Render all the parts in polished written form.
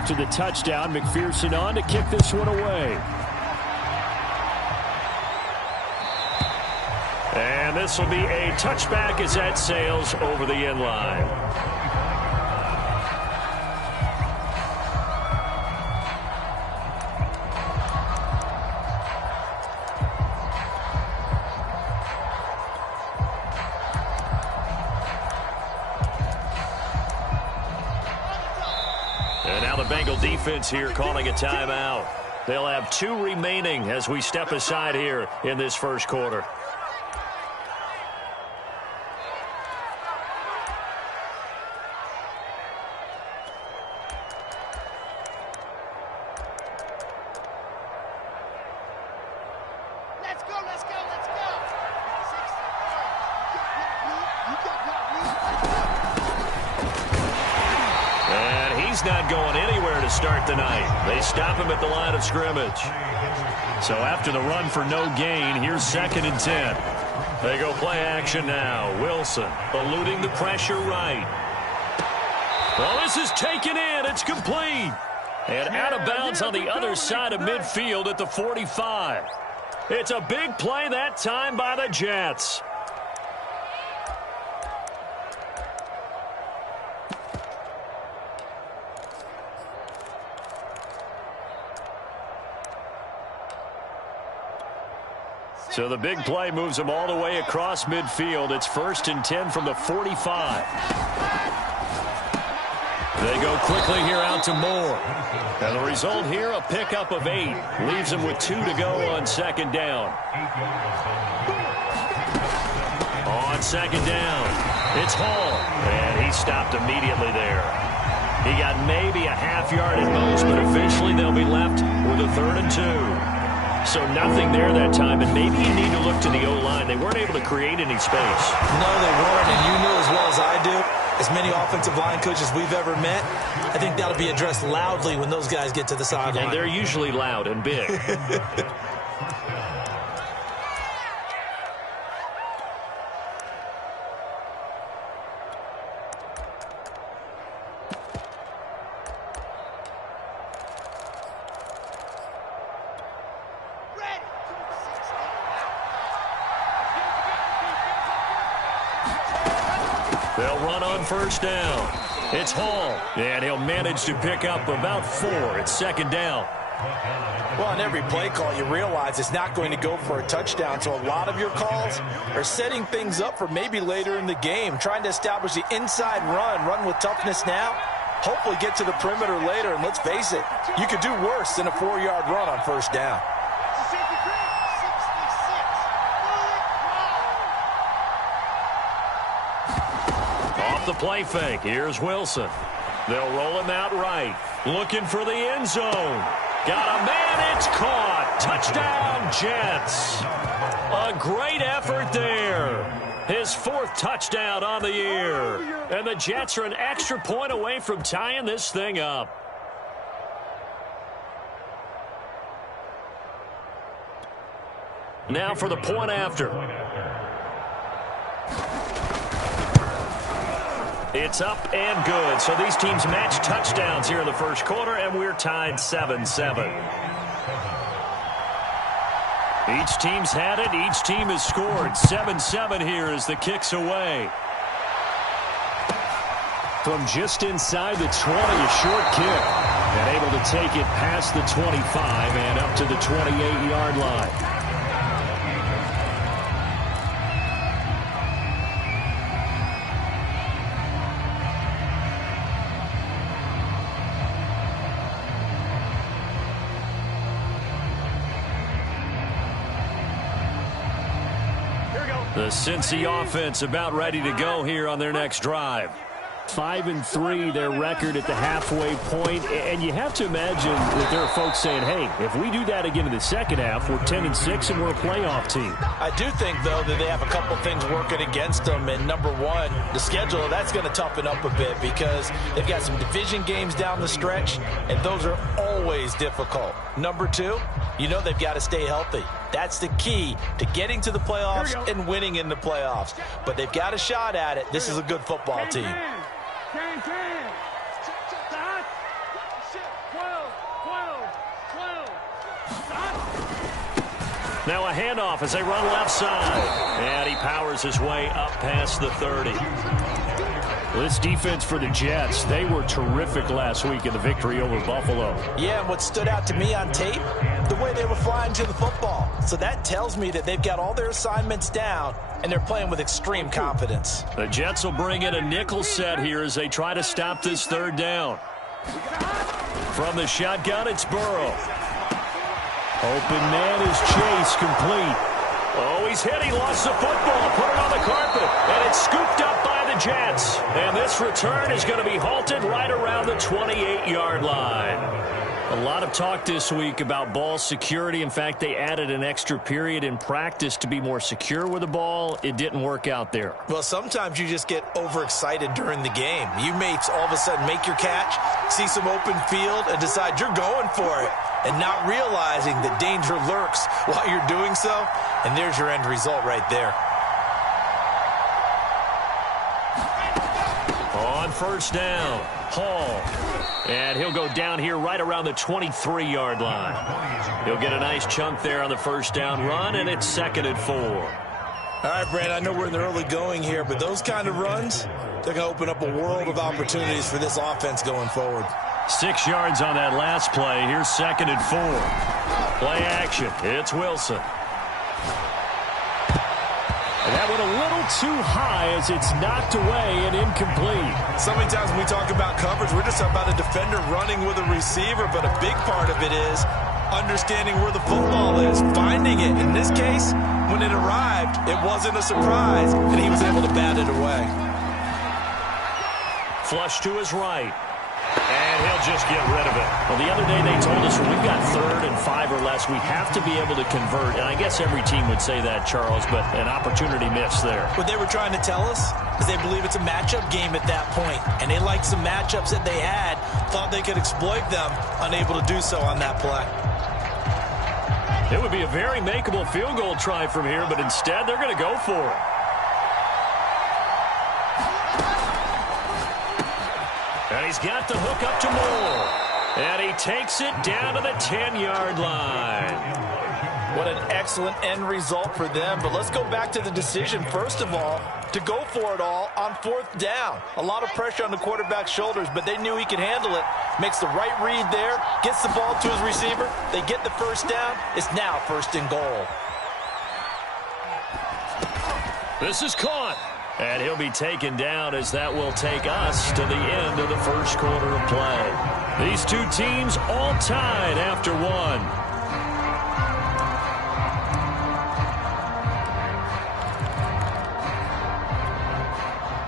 after the touchdown. McPherson on to kick this one away. And this will be a touchback as that sails over the end line. And now the Bengal defense here calling a timeout. They'll have 2 remaining as we step aside here in this first quarter. Not going anywhere to start the night. They stop him at the line of scrimmage. So after the run for no gain, here's 2nd and 10. They go play action now. Wilson eluding the pressure right. Well, this is taken in. It's complete. And out of bounds on the other side of midfield at the 45. It's a big play that time by the Jets. So the big play moves them all the way across midfield. It's 1st and 10 from the 45. They go quickly here out to Moore. And the result here, a pickup of 8. Leaves them with 2 to go on 2nd down. On 2nd down, it's Hall. And he stopped immediately there. He got maybe a half yard at most, but eventually they'll be left with a 3rd and 2. So nothing there that time, and maybe you need to look to the O-line. They weren't able to create any space. No, they weren't, and you know as well as I do, as many offensive line coaches we've ever met, I think that'll be addressed loudly when those guys get to the sideline. And they're usually loud and big. They'll run on 1st down. It's Hall, and he'll manage to pick up about 4. It's 2nd down. Well, on every play call, you realize it's not going to go for a touchdown, so a lot of your calls are setting things up for maybe later in the game, trying to establish the inside run with toughness now, hopefully get to the perimeter later, and let's face it, you could do worse than a 4-yard run on 1st down. The play fake. Here's Wilson. They'll roll him out right. Looking for the end zone. Got a man. It's caught. Touchdown, Jets. A great effort there. His 4th touchdown on the year. And the Jets are an extra point away from tying this thing up. Now for the point after. It's up and good. So these teams match touchdowns here in the first quarter, and we're tied 7-7. Each team's had it. Each team has scored. 7-7 here as the kick's away. From just inside the 20, a short kick. And able to take it past the 25 and up to the 28-yard line. The Cincy offense about ready to go here on their next drive. 5-3, their record at the halfway point, and you have to imagine that there are folks saying, hey, if we do that again in the second half, we're 10-6 and we're a playoff team. I do think, though, that they have a couple things working against them, and number one, the schedule, that's going to toughen up a bit because they've got some division games down the stretch, and those are always difficult. Number two, you know they've got to stay healthy. That's the key to getting to the playoffs and winning in the playoffs. But they've got a shot at it. This is a good football team. Now a handoff as they run left side. And he powers his way up past the 30. Well, this defense for the Jets, they were terrific last week in the victory over Buffalo. Yeah, and what stood out to me on tape, the way they were flying to the football. So that tells me that they've got all their assignments down, and they're playing with extreme confidence. The Jets will bring in a nickel set here as they try to stop this third down. From the shotgun, it's Burrow. Open man is Chase, complete. Oh, he's hit. He lost the football. Put it on the carpet. And it's scooped up by the Jets. And this return is going to be halted right around the 28-yard line. A lot of talk this week about ball security. In fact, they added an extra period in practice to be more secure with the ball. It didn't work out there. Well, sometimes you just get overexcited during the game. You may all of a sudden make your catch, see some open field, and decide you're going for it, and not realizing that danger lurks while you're doing so. And there's your end result right there. On first down, Hall. And he'll go down here right around the 23-yard line. He'll get a nice chunk there on the first down run, and it's 2nd and 4. All right, Brad, I know we're in the early going here, but those kind of runs, they're going to open up a world of opportunities for this offense going forward. 6 yards on that last play. Here's 2nd and 4. Play action. It's Wilson. And that went a little too high as it's knocked away and incomplete. So many times when we talk about coverage, we're just about a defender running with a receiver, but a big part of it is understanding where the football is, finding it. In this case, when it arrived, it wasn't a surprise, and he was able to bat it away. Flush to his right. And he'll just get rid of it. Well, the other day they told us when we've got 3rd and 5 or less, we have to be able to convert. And I guess every team would say that, Charles, but an opportunity missed there. What they were trying to tell us is they believe it's a matchup game at that point. And they liked some matchups that they had, thought they could exploit them, unable to do so on that play. It would be a very makeable field goal try from here, but instead they're going to go for it. And he's got the hook up to Moore. And he takes it down to the 10-yard line. What an excellent end result for them. But let's go back to the decision, first of all, to go for it all on 4th down. A lot of pressure on the quarterback's shoulders, but they knew he could handle it. Makes the right read there, gets the ball to his receiver. They get the first down. It's now 1st and goal. This is caught. And he'll be taken down as that will take us to the end of the first quarter of play. These two teams all tied after one.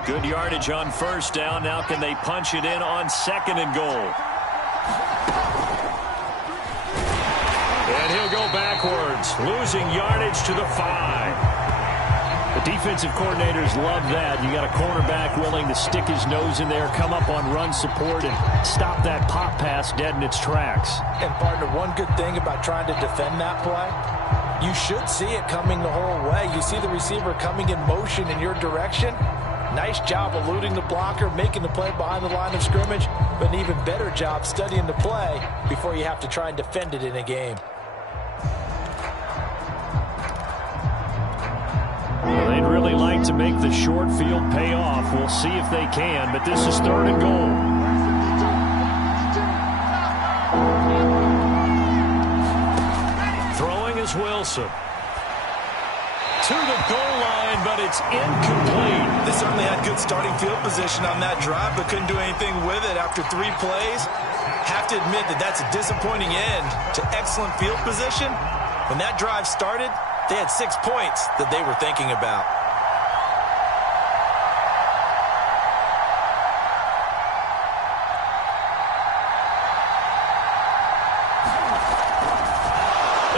Good yardage on first down. Now can they punch it in on 2nd and goal? And he'll go backwards, losing yardage to the 5. The defensive coordinators love that. You got a cornerback willing to stick his nose in there, come up on run support, and stop that pop pass dead in its tracks. And, partner, one good thing about trying to defend that play, you should see it coming the whole way. You see the receiver coming in motion in your direction. Nice job eluding the blocker, making the play behind the line of scrimmage, but an even better job studying the play before you have to try and defend it in a game. Well, they'd really like to make the short field pay off. We'll see if they can, but this is 3rd and goal. Throwing is Wilson. To the goal line, but it's incomplete. They certainly had good starting field position on that drive, but couldn't do anything with it after 3 plays. Have to admit that that's a disappointing end to excellent field position. When that drive started, they had 6 points that they were thinking about.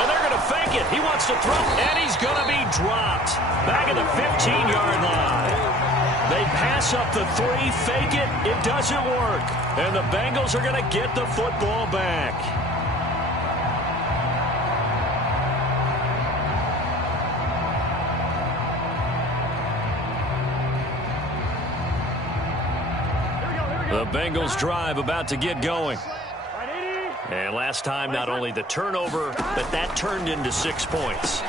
And they're going to fake it. He wants to throw, and he's going to be dropped. Back at the 15-yard line. They pass up the 3, fake it. It doesn't work. And the Bengals are going to get the football back. The Bengals drive about to get going. And last time, not only the turnover, but that turned into 6 points.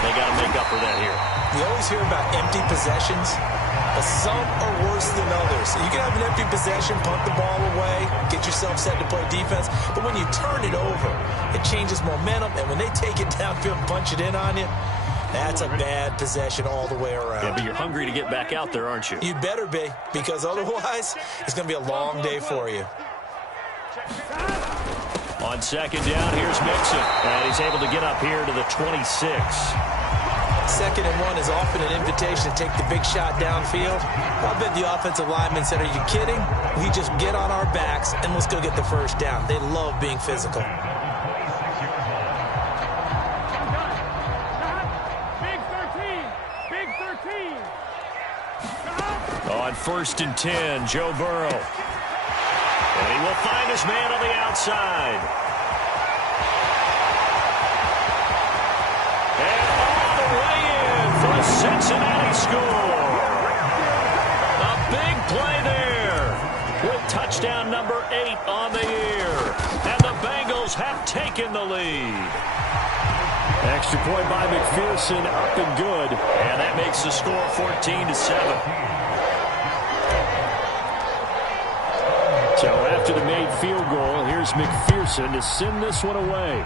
They got to make up for that here. You always hear about empty possessions, but some are worse than others. You can have an empty possession, punt the ball away, get yourself set to play defense, but when you turn it over, it changes momentum, and when they take it downfield and punch it in on you, that's a bad possession all the way around. Yeah, but you're hungry to get back out there, aren't you? You better be, because otherwise, it's going to be a long day for you. On second down, here's Mixon, and he's able to get up here to the 26. 2nd and 1 is often an invitation to take the big shot downfield. I bet the offensive lineman said, are you kidding? We just get on our backs, and let's go get the first down. They love being physical. On 1st and 10, Joe Burrow. And he will find his man on the outside. And all the way in for a Cincinnati score. A big play there with touchdown number 8 on the year. And the Bengals have taken the lead. Extra point by McPherson, up and good. And that makes the score 14-7. So after the made field goal, here's McPherson to send this one away.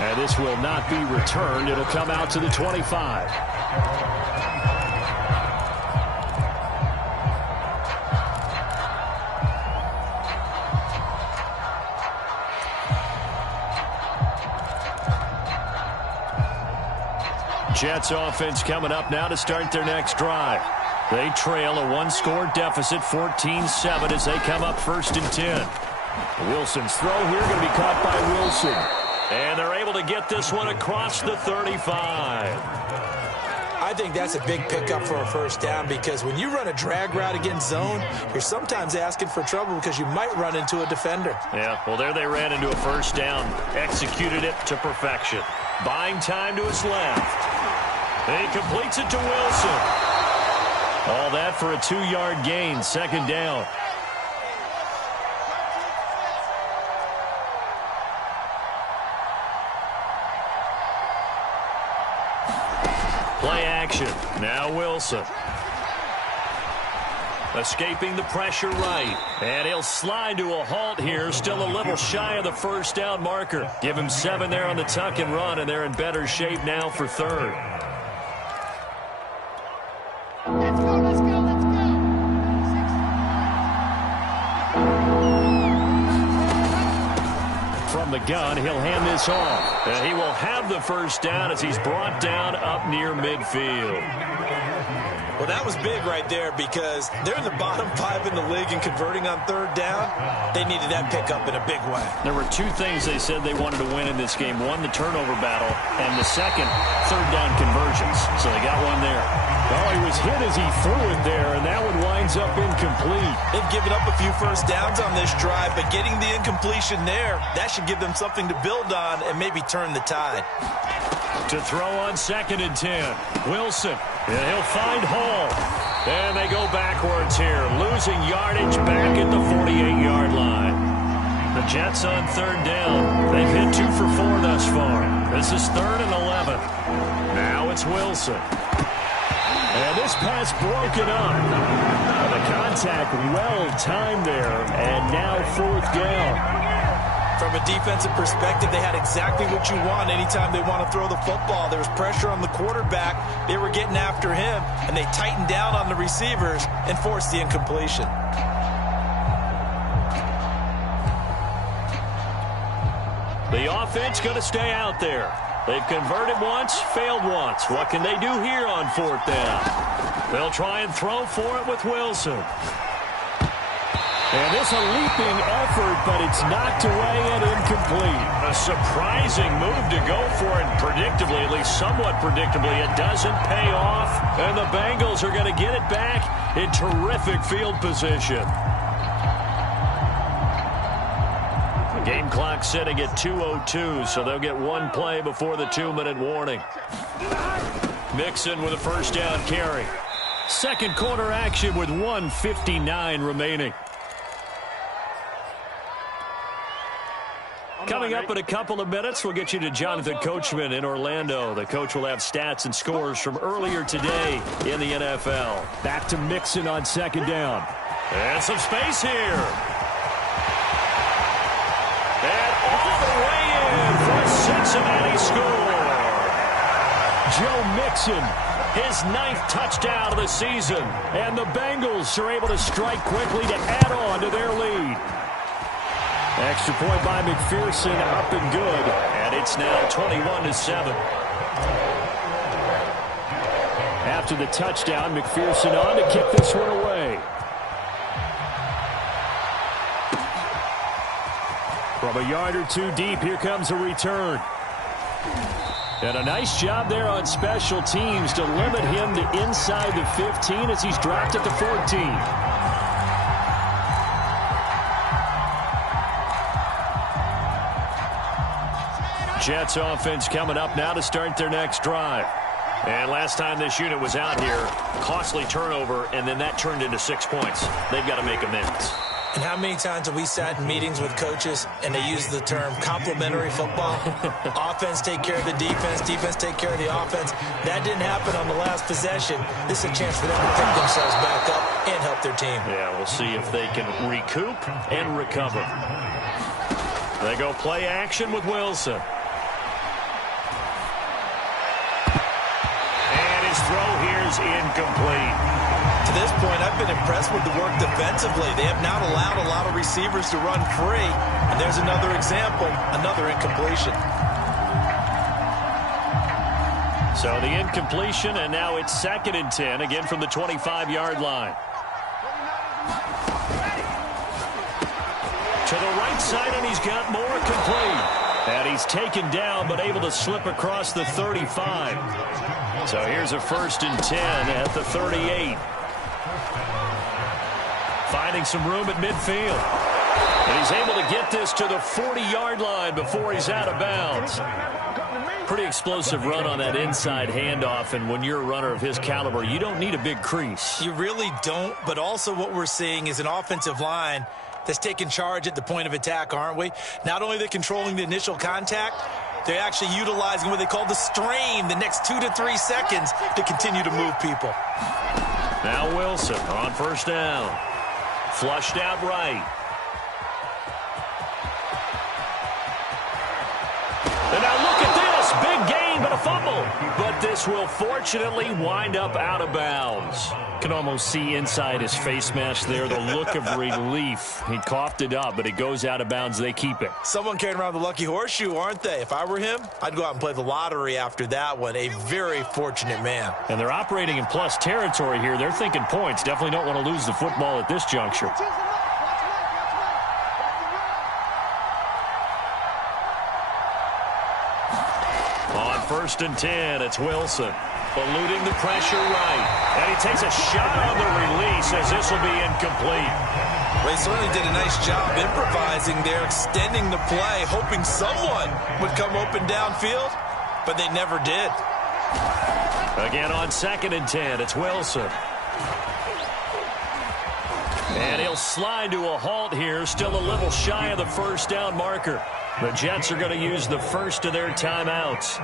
And this will not be returned. It'll come out to the 25. Jets offense coming up now to start their next drive. They trail a 1-score deficit, 14-7, as they come up 1st and 10. Wilson's throw here going to be caught by Wilson. And they're able to get this one across the 35. I think that's a big pickup for a first down, because when you run a drag route against zone, you're sometimes asking for trouble because you might run into a defender. Yeah, well, there they ran into a first down, executed it to perfection. Buying time to his left. He completes it to Wilson. All that for a 2-yard gain, 2nd down. Play action. Now Wilson. Escaping the pressure right. And he'll slide to a halt here. Still a little shy of the first down marker. Give him 7 there on the tuck and run, and they're in better shape now for 3rd. Let's go, let's go, let's go. From the gun, he'll hand this off. And he will have the first down as he's brought down up near midfield. Well, that was big right there, because they're in the bottom 5 in the league in converting on 3rd down. They needed that pickup in a big way. There were 2 things they said they wanted to win in this game. One, the turnover battle, and the second, 3rd down conversions. So they got one there. Well, he was hit as he threw it there, and that one winds up incomplete. They've given up a few first downs on this drive, but getting the incompletion there, that should give them something to build on and maybe turn the tide. To throw on 2nd and 10. Wilson. And he'll find Hall. And they go backwards here, losing yardage back at the 48-yard line. The Jets on 3rd down. They've hit 2 for 4 thus far. This is 3rd and 11. Now it's Wilson. And this pass broken up. And the contact well timed there. And now 4th down. From a defensive perspective, they had exactly what you want anytime they want to throw the football. There was pressure on the quarterback. They were getting after him, and they tightened down on the receivers and forced the incompletion. The offense going to stay out there. They've converted once, failed once. What can they do here on 4th down? They'll try and throw for it with Wilson. And this a leaping effort, but it's knocked away and incomplete. A surprising move to go for it, predictably, at least somewhat predictably. It doesn't pay off, and the Bengals are going to get it back in terrific field position. The game clock sitting at 2:02, so they'll get 1 play before the 2-minute warning. Mixon with a first down carry. Second quarter action with 1:59 remaining. Coming up in a couple of minutes, we'll get you to Jonathan Coachman in Orlando. The coach will have stats and scores from earlier today in the NFL. Back to Mixon on second down. And some space here. And all the way in for a Cincinnati score. Joe Mixon, his 9th touchdown of the season. And the Bengals are able to strike quickly to add on to their lead. Extra point by McPherson, up and good. And it's now 21-7. After the touchdown, McPherson on to kick this one away. From a yard or two deep, here comes a return. And a nice job there on special teams to limit him to inside the 15 as he's dropped at the 14. Jets offense coming up now to start their next drive. And last time this unit was out here, costly turnover, and then that turned into 6 points. They've got to make amends. And how many times have we sat in meetings with coaches and they use the term complementary football? Offense take care of the defense, defense take care of the offense. That didn't happen on the last possession. This is a chance for them to pick themselves back up and help their team. Yeah, we'll see if they can recoup and recover. They go play action with Wilson. His throw here is incomplete. To this point, I've been impressed with the work defensively. They have not allowed a lot of receivers to run free. And there's another example, another incompletion. So the incompletion, and now it's 2nd and 10, again from the 25-yard line. To the right side, and he's got more complete. And he's taken down, but able to slip across the 35. So here's a 1st and 10 at the 38. Finding some room at midfield. And he's able to get this to the 40-yard line before he's out of bounds. Pretty explosive run on that inside handoff, and when you're a runner of his caliber, you don't need a big crease. You really don't, but also what we're seeing is an offensive line that's taking charge at the point of attack, aren't we? Not only are they controlling the initial contact, they're actually utilizing what they call the strain, the next 2 to 3 seconds, to continue to move people. Now Wilson on 1st down. Flushed out right. And now look at this. Big gain, but a fumble. But this will fortunately wind up out of bounds. Can almost see inside his face mask there the look of relief. He coughed it up, but it goes out of bounds. They keep it. Someone carrying around the lucky horseshoe, aren't they? If I were him, I'd go out and play the lottery after that one. A very fortunate man. And they're operating in plus territory here. They're thinking points. Definitely don't want to lose the football at this juncture. On 1st and 10, it's Wilson. Eluding the pressure right. And he takes a shot on the release as this will be incomplete. They certainly did a nice job improvising there, extending the play, hoping someone would come open downfield, but they never did. Again on 2nd and 10, it's Wilson. And he'll slide to a halt here, still a little shy of the 1st down marker. The Jets are going to use the first of their timeouts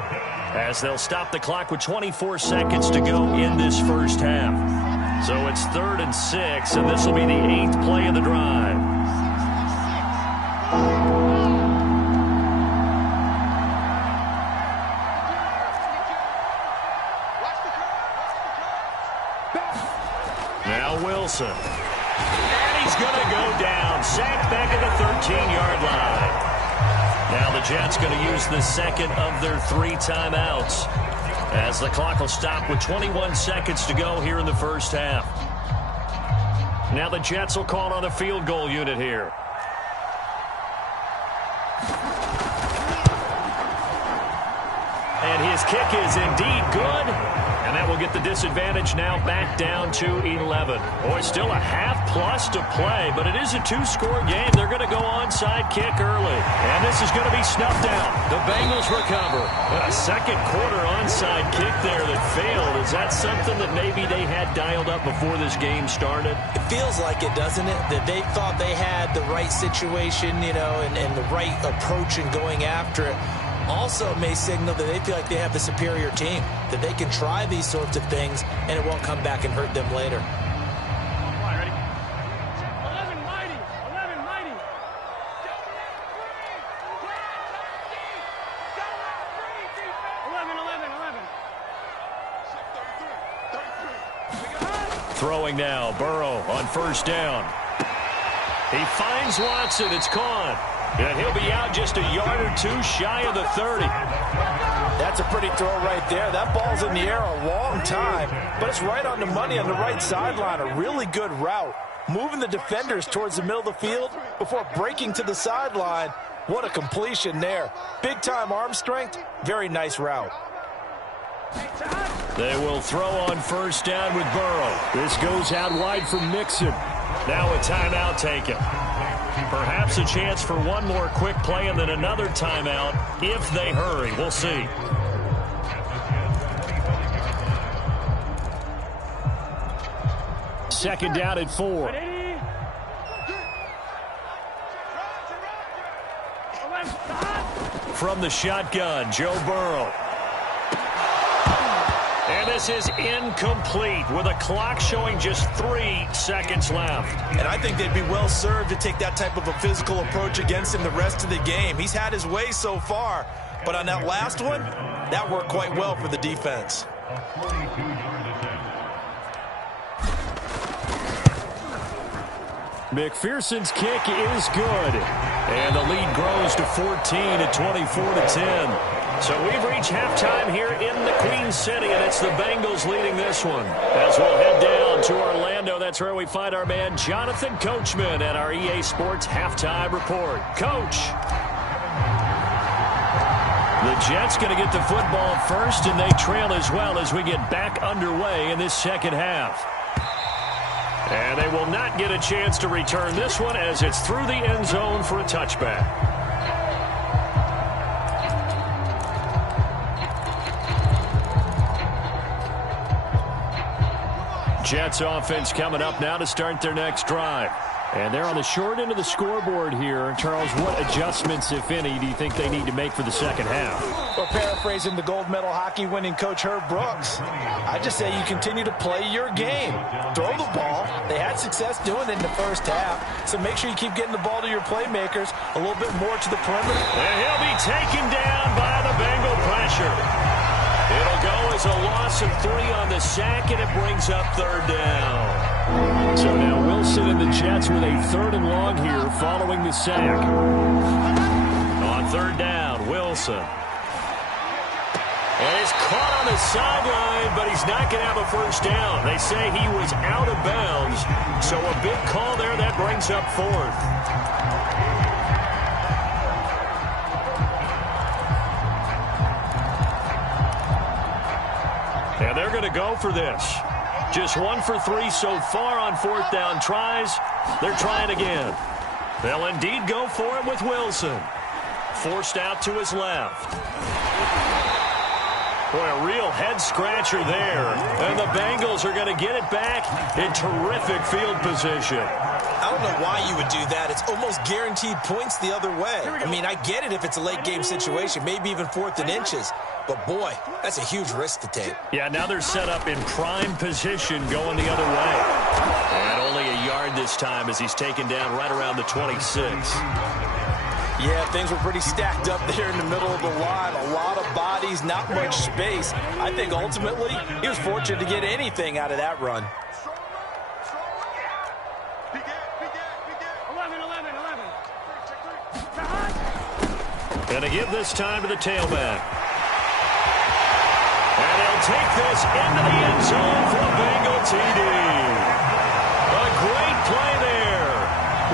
as they'll stop the clock with 24 seconds to go in this first half. So it's 3rd and 6, and this will be the 8th play of the drive. Now Wilson. And he's going to go down. Sacked back at the 13-yard line. Now the Jets going to use the 2nd of their 3 timeouts as the clock will stop with 21 seconds to go here in the first half. Now the Jets will call on a field goal unit here. And his kick is indeed good. And that will get the disadvantage now back down to 11. Boy, still a half-plus to play, but it is a two-score game. They're going to go onside kick early. And this is going to be snuffed out. The Bengals recover. A second quarter onside kick there that failed. Is that something that maybe they had dialed up before this game started? It feels like it, doesn't it? That they thought they had the right situation, you know, and the right approach in going after it. Also may signal that they feel like they have the superior team, that they can try these sorts of things and it won't come back and hurt them later. 11 mighty. 11 mighty. Don't let free. 11, 11, 11. Throwing now, Burrow on first down. He finds Watson. It's caught. And he'll be out just a yard or two shy of the 30. That's a pretty throw right there. That ball's in the air a long time, but it's right on the money on the right sideline. A really good route. Moving the defenders towards the middle of the field before breaking to the sideline. What a completion there. Big-time arm strength. Very nice route. They will throw on first down with Burrow. This goes out wide for Mixon. Now a timeout taken. Perhaps a chance for one more quick play and then another timeout if they hurry. We'll see. Second down at 4. From the shotgun, Joe Burrow. And this is incomplete with a clock showing just 3 seconds left. And I think they'd be well served to take that type of a physical approach against him the rest of the game. He's had his way so far, but on that last one, that worked quite well for the defense. McPherson's kick is good. And the lead grows to 14 at 24-10. So we've reached halftime here in the Queen City, and it's the Bengals leading this one. As we'll head down to Orlando, that's where we find our man Jonathan Coachman at our EA Sports Halftime Report. Coach. The Jets going to get the football first, and they trail as well as we get back underway in this second half. And they will not get a chance to return this one as it's through the end zone for a touchback. Jets offense coming up now to start their next drive. And they're on the short end of the scoreboard here. Charles, what adjustments, if any, do you think they need to make for the second half? Well, paraphrasing the gold medal hockey winning coach Herb Brooks, I just say you continue to play your game. Throw the ball. They had success doing it in the first half, so make sure you keep getting the ball to your playmakers a little bit more to the perimeter. And he'll be taken down by the Bengal pressure. It'll go as a loss of 3 on the sack, and it brings up third down. So now Wilson and the Jets with a 3rd and long here following the sack. On third down, Wilson. And he's caught on the sideline, but he's not going to have a first down. They say he was out of bounds, so a big call there that brings up 4th. And they're going to go for this. Just 1 for 3 so far on 4th down tries. They're trying again. They'll indeed go for it with Wilson. Forced out to his left. Boy, a real head-scratcher there. And the Bengals are going to get it back in terrific field position. I don't know why you would do that. It's almost guaranteed points the other way. I mean, I get it if it's a late-game situation, maybe even 4th and inches. But, boy, that's a huge risk to take. Yeah, now they're set up in prime position going the other way. And only a yard this time as he's taken down right around the 26. Yeah, things were pretty stacked up there in the middle of the line. A lot of bodies, not much space. I think ultimately he was fortunate to get anything out of that run. 11. Going to give this time to the tailback. And he'll take this into the end zone for a Bengal TD. A great play there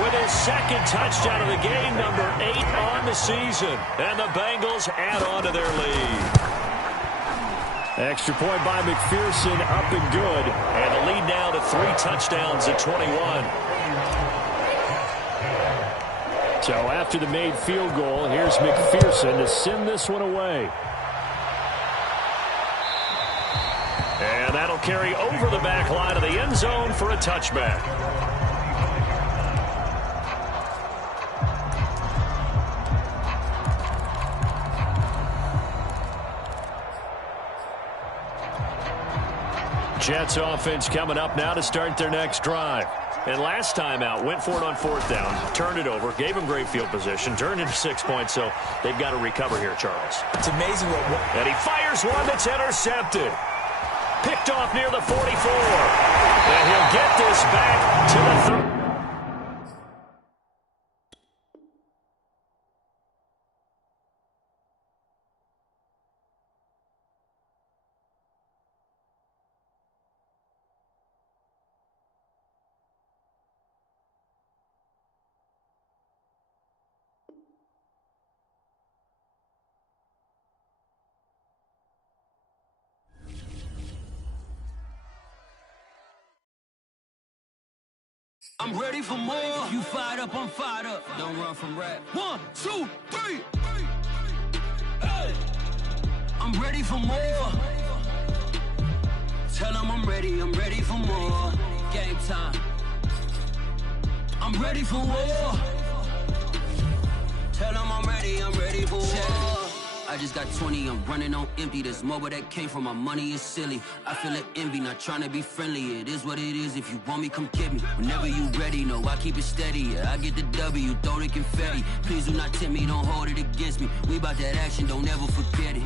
with his 2nd touchdown of the game, number 8 on the season. And the Bengals add on to their lead. Extra point by McPherson, up and good. And the lead now to 3 touchdowns at 21. So after the made field goal, here's McPherson to send this one away. And that'll carry over the back line of the end zone for a touchback. Jets offense coming up now to start their next drive. And last time out, went for it on 4th down, turned it over, gave them great field position, turned into 6 points, so they've got to recover here, Charles. It's amazing what... And he fires one that's intercepted. Picked off near the 44. And he'll get this back to the 30. I'm ready for more. You fired up, I'm fired up. Don't run from rap. 1, 2, 3. Hey. I'm ready for more. Tell them I'm ready for more. Game time. I'm ready for war. Tell them I'm ready for war. I just got 20, I'm running on empty. There's more where that came from, my money is silly. I feel it envy, not trying to be friendly. It is what it is, if you want me, come get me. Whenever you ready, no, I keep it steady. Yeah, I get the W, throw the confetti. Please do not tempt me, don't hold it against me. We about that action, don't ever forget it.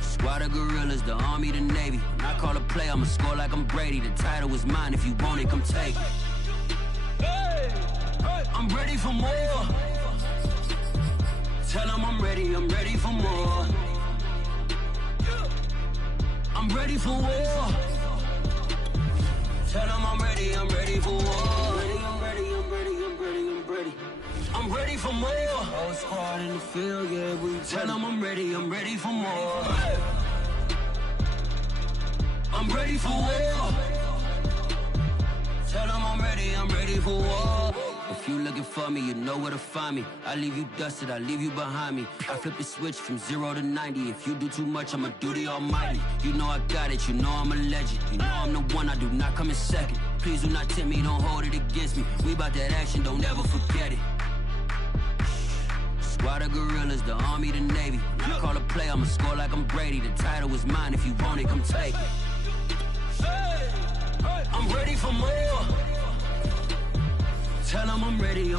Squad of gorillas, the army, the navy. When I call a play, I'ma score like I'm Brady. The title is mine, if you want it, come take it. Hey, I'm ready for more. Tell them I'm ready for more. I'm ready for war. Tell them I'm ready for war. I'm ready. I'm ready for more. Whole squad in the field, yeah, we tell them I'm ready for more. I'm ready for war. Tell them I'm ready for war. If you looking for me, you know where to find me. I leave you dusted, I leave you behind me. I flip the switch from 0 to 90. If you do too much, I'ma do the almighty. You know I got it, you know I'm a legend. You know I'm the one, I do not come in second. Please do not tempt me, don't hold it against me. We about that action, don't ever forget it. Squad of gorillas, the army, the navy. When I call a play, I'ma score like I'm Brady. The title is mine, if you want it, come take it. I'm ready for more. Tell them I'm ready